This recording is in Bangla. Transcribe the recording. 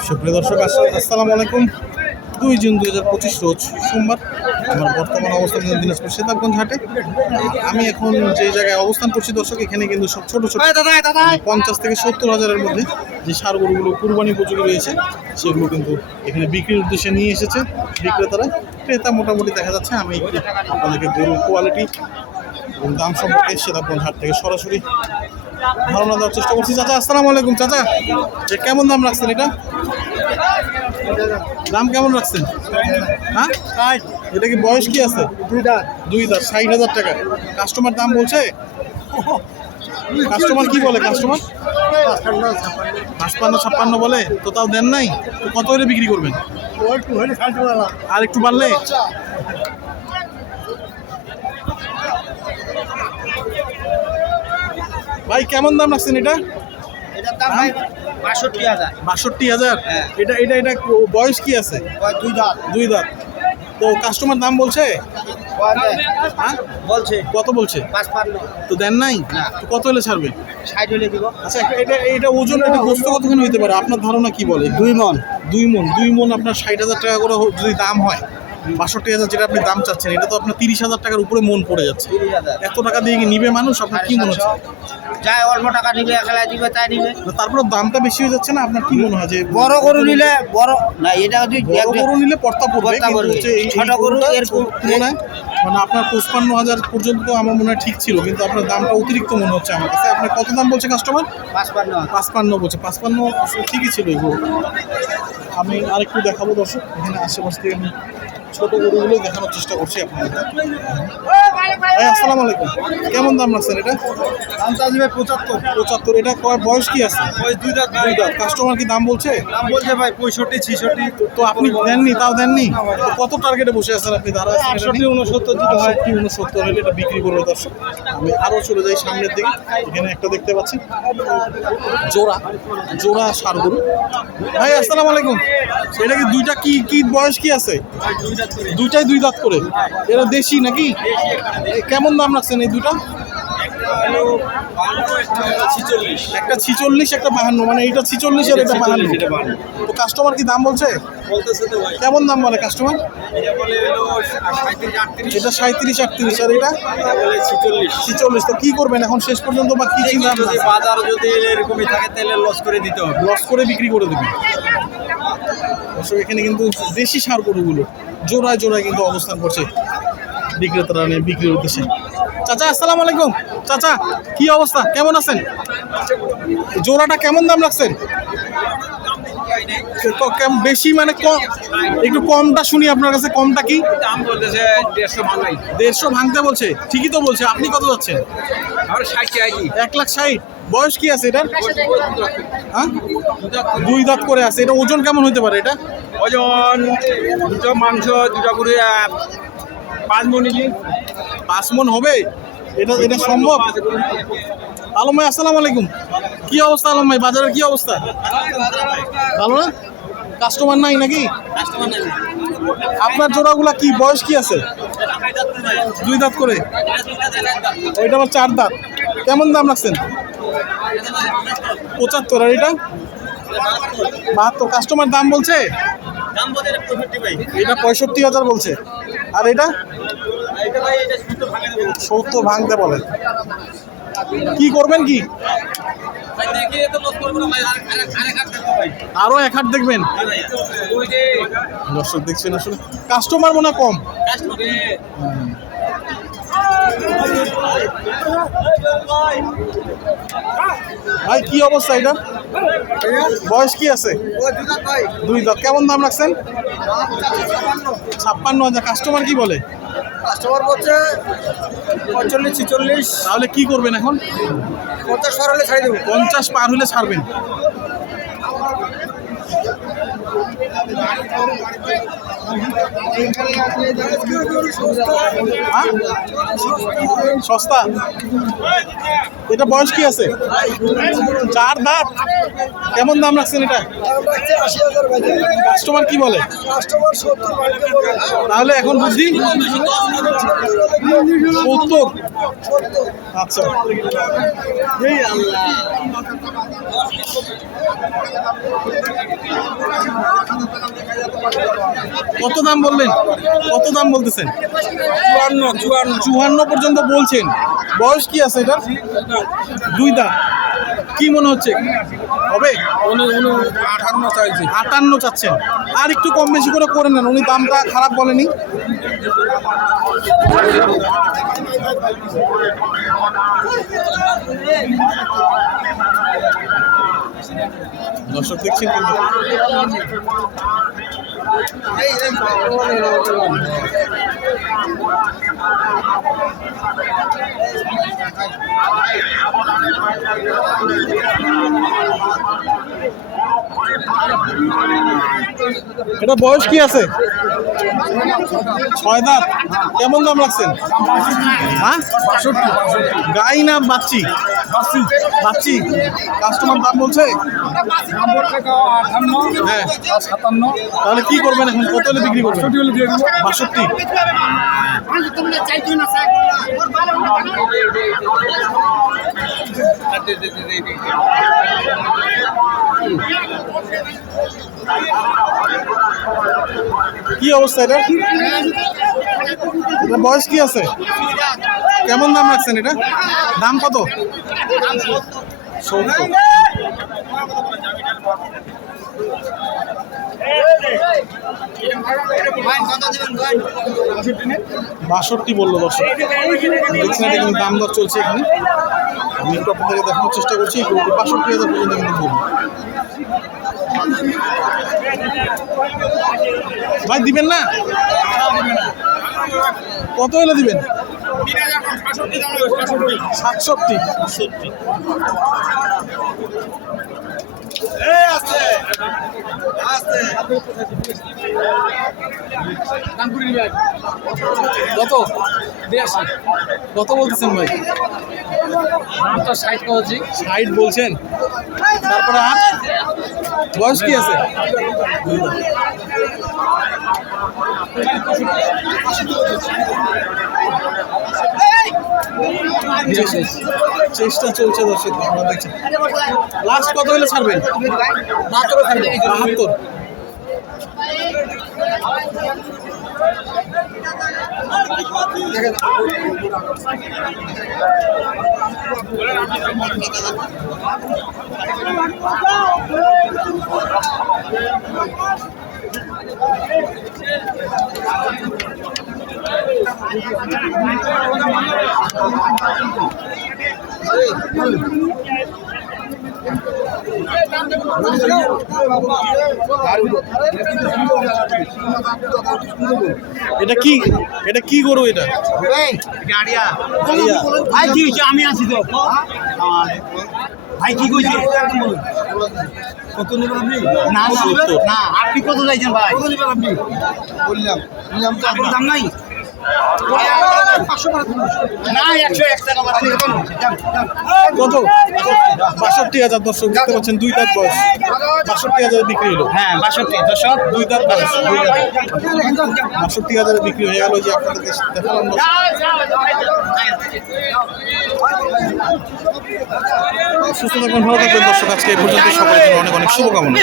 সুপ্রিয় দর্শক আস- আসসালামু আলাইকুম। দুই জুন দুই হাজার পঁচিশ রোজ সোমবার আমার বর্তমান অবস্থান দিনাজপুর সেতাবগঞ্জ হাটে। আমি এখন যে জায়গায় অবস্থান করছি দর্শক এখানে কিন্তু সব ছোট ছোট পঞ্চাশ থেকে সত্তর হাজারের মধ্যে যে সার গরুগুলো কুরবানি উপযোগী রয়েছে সেগুলো কিন্তু এখানে বিক্রির উদ্দেশ্যে নিয়ে এসেছে বিক্রেতারা। ক্রেতা মোটামুটি দেখা যাচ্ছে আমি আপনাদেরকে গরুর কোয়ালিটি এবং দাম সম্পর্কে সেতাবগঞ্জ হাট থেকে সরাসরি ধারণা দেওয়ার চেষ্টা করছি। চাচা, আসসালামু আলাইকুম, চাচা। কেমন দাম রাখছেন এটা? দাম কেমন রাখছেন? হ্যাঁ? এটা কি বয়স কি আছে? দুই দাঁত, ষাট হাজার টাকা। কাস্টমার দাম বলছে? কাস্টমার কি বলে, কাস্টমার? পাঁচপান্ন, ছাপ্পান্ন বলে, তো তাও দেন নাই। তো কত হলে বিক্রি করবেন? আর একটু বাড়লে? ভাই কেমন দাম রাখছেন এটা? এটার দাম ভাই বাষট্টি হাজার। বাষট্টি হাজার? হ্যাঁ। এটা এটা এটা বয়স কি আছে? দুই দাঁত। দুই দাঁত। তো কাস্টমার দাম বলছে। হ্যাঁ? বলছে। কত বলছে? তো দেন নাই? তো কত হলে ছাড়বে? আচ্ছা এটা এটা ওজন এটা গোস্ত কতখানি হতে পারে? আপনার ধারণা কি বলে? দুই মন। দুই মন। দুই মন আপনার ষাট হাজার টাকা করে যদি দাম হয়। বাষট্টি হাজার যেটা আপনি দাম চাচ্ছেন এটা তো আপনার তিরিশ হাজার টাকার উপরে মন পড়ে যাচ্ছে। এত টাকা দিয়ে কি নিবে মানুষ? আপনার কি মনে হচ্ছে? যাই অল্প টাকা নিবে একলা দিবে তাই নিবে। তারপরে দামটা বেশি হয়ে যাচ্ছে না? আপনার কি মনে হয় যে বড় গরু নিলে বড় না এটা যদি বড় গরু নিলে পর্তা পড়বে কিন্তু হচ্ছে এই ছোট গরু এরকম- তুলনায় মানে আপনার পঁচপান্ন হাজার পর্যন্ত আমার মনে হয় ঠিক ছিল কিন্তু আপনার দামটা অতিরিক্ত মনে হচ্ছে আমার কাছে। আপনার কত দাম বলছে কাস্টমার পাঁচ পান্ন পাঁচপান্ন বলছে। পাঁচপান্ন ঠিকই ছিল এগুলো আমি আরেকটু দেখাবো দর্শক এখানে আশেপাশ থেকে আমি ছোট গরুগুলো দেখানোর চেষ্টা করছি আপনাদের। ভাই আসসালামু আলাইকুম। কেমন দাম রাখছেন এটা? দামটা দিবে পঁচাত্তর। পঁচাত্তর এটা কয় বয়স কি আছে? ওই দুই দাঁত দুই দাঁত। কাস্টমার কি দাম বলছে? দাম বলছে ভাই পঁয়ষট্টি ছিষট্টি। তো আপনি দেননি তাও দেননি? তো কত টার্গেটে বসে আছেন আপনি? দাঁড়া আটষট্টি উনসত্তর যদি হয়। আটষট্টি উনসত্তর হলে এটা বিক্রি করবে দর্শক। আমি আরও চলে যাই সামনের দিকে। এখানে একটা দেখতে পাচ্ছি। জোড়া জোড়া সার গরু। ভাই আসসালামু আলাইকুম। এটা কি দুইটা কি কি বয়স কি আছে? দুইটাই দুই দাঁত করে? এরা দেশি নাকি? কেমন দাম রাখছেন এই দুইটা? একটা ছিচল্লিশ। একটা বাহান্ন মানে এইটা ছিচল্লিশ আর এটা বাহান্ন। তো কাস্টমার কি দাম বলছে? কেমন দাম বলে কাস্টমার এটা সাঁত্রিশ আটত্রিশ। আর এটা? ছিচল্লিশ। তো কি করবেন এখন? শেষ পর্যন্ত বা কি চিন্তা বাজার যদি এরকমই থাকে তাহলে লস করে দিতে হবে। লস করে বিক্রি করে দেবেন। অবশ্য এখানে কিন্তু দেশি সার গরুগুলো জোড়ায় জোড়ায় কিন্তু অবস্থান করছে। বিক্রেতারা নিয়ে বিক্রির উদ্দেশ্যে চাচা আসসালামু আলাইকুম। চাচা কি অবস্থা? কেমন আছেন? জোড়াটা কেমন দাম লাগছেন বেশি মানে কম একটু কমটা শুনি আপনার কাছে কমটা কি? দাম বলতেছে দেড়শো ভাঙাই দেড়শো ভাঙতে বলছে ঠিকই তো বলছে। আপনি কত যাচ্ছেন? এক লাখ ষাট। বয়স কি আছে এটার? হ্যাঁ? দুই দাঁত করে আছে। এটা ওজন কেমন হতে পারে এটা? ওজন দুটো মাংস দুটো করে পাঁচ মন পাঁচ মন হবে? এটা এটা সম্ভব? আলম ভাই আসসালামু আলাইকুম। কি অবস্থা আলম ভাই? বাজারের কি অবস্থা? ভালো না? কাস্টমার নাই নাকি? আপনার জোড়াগুলা কি? বয়স কি আছে? দুই দাঁত করে। ওইটা আবার চার দাঁত। কেমন দাম রাখছেন? পঁচাত্তর। আর এটা? বাহাত্তর। কাস্টমার দাম বলছে? এটা পঁয়ষট্টি হাজার বলছে। আর এটা? সত্তর ভাঙতে বলে। কি করবেন কি? আরও এক হাট দেখবেন। দর্শক দেখছেন আসলে। কাস্টমার মনে কম। ভাই কি অবস্থা এটা? বয়স কি আছে? দুই দাঁত। কেমন দাম রাখছেন? ছাপ্পান্ন হাজার। কাস্টমার কি বলে? কাস্টমার বলছে পঁয়তাল্লিশ ছিচল্লিশ। তাহলে কি করবেন এখন? পঞ্চাশ বার হলে ছাড়ি দেবো। পঞ্চাশ পার হলে ছাড়বেন? সস্তা? এটা বয়স কি আছে? চার দাঁত? কেমন দাম রাখছেন এটা? কাস্টমার কি বলে? তাহলে এখন বুঝি? সত্তর। আচ্ছা। আল্লাহ। কত দাম বললেন? কত দাম বলতেছেন? চুয়ান্ন চুয়ান্ন। চুয়ান্ন পর্যন্ত বলছেন। বয়স কি আছে এটা দুই দাম কি মনে হচ্ছে? হবে? আঠান্ন চাইছে। আটান্ন চাচ্ছেন। আর একটু কম বেশি করে করে নেন। উনি দামটা খারাপ বলেনি। দর্শক দেখছেন কিন্তু। এটা বয়স কি আছে? ছয় দাঁত। কেমন দাম রাখছেন? হ্যাঁ? গাই না বাচ্চি? বাচ্চি কাস্টমার দাম বলছে? হ্যাঁ। সাতান্ন তাহলে কি করবেন এখন? কত হলে বিক্রি করবেন? বাষট্টি কি অবস্থা এটা বয়স কি আছে? কেমন দাম রাখছেন এটা? দাম কত? বাষট্টি বলল দর্শক। দেখছেন দাম দর চলছে এখানে। আমি দেখানোর চেষ্টা করছি বাষট্টি হাজার পর্যন্ত কিন্তু ভাই, দিবেন না? কত হলে দিবেন? সাতষট্টি। কত কত বলতেছেন ভাই? ষাট করছি ষাট বলছেন? তারপরে আর? বয়স কি আছে? চেষ্টা চলছে দর্শক আমরা দেখছি। লাস্ট কত হলে ছাড়বেন। বাহাত্তর। এটা কি? এটা কি গরু এটা। ভাই কি হয়েছে? আমি আছি তো। ভাই কি কইছে? কত নেবেন আপনি? না না। আপনি কত চাইছেন ভাই? কত নেবেন আপনি? বললাম। নিলাম তো আপনার দাম নাই। কত? বাষট্টি হাজার দর্শক দেখতে পাচ্ছেন দুই দাঁত বয়স। বাষট্টি হাজারে বিক্রি হলো। হ্যাঁ বাষট্টি দুই দাঁত বয়স দুই বাষট্টি হাজারে বিক্রি হয়ে গেল যে আপনাদেরকে দেখালাম। দর্শক। সুস্থ থাকবেন ভালো থাকবেন দর্শক আজকে এই পর্যন্ত সকলের জন্য অনেক অনেক শুভকামনা।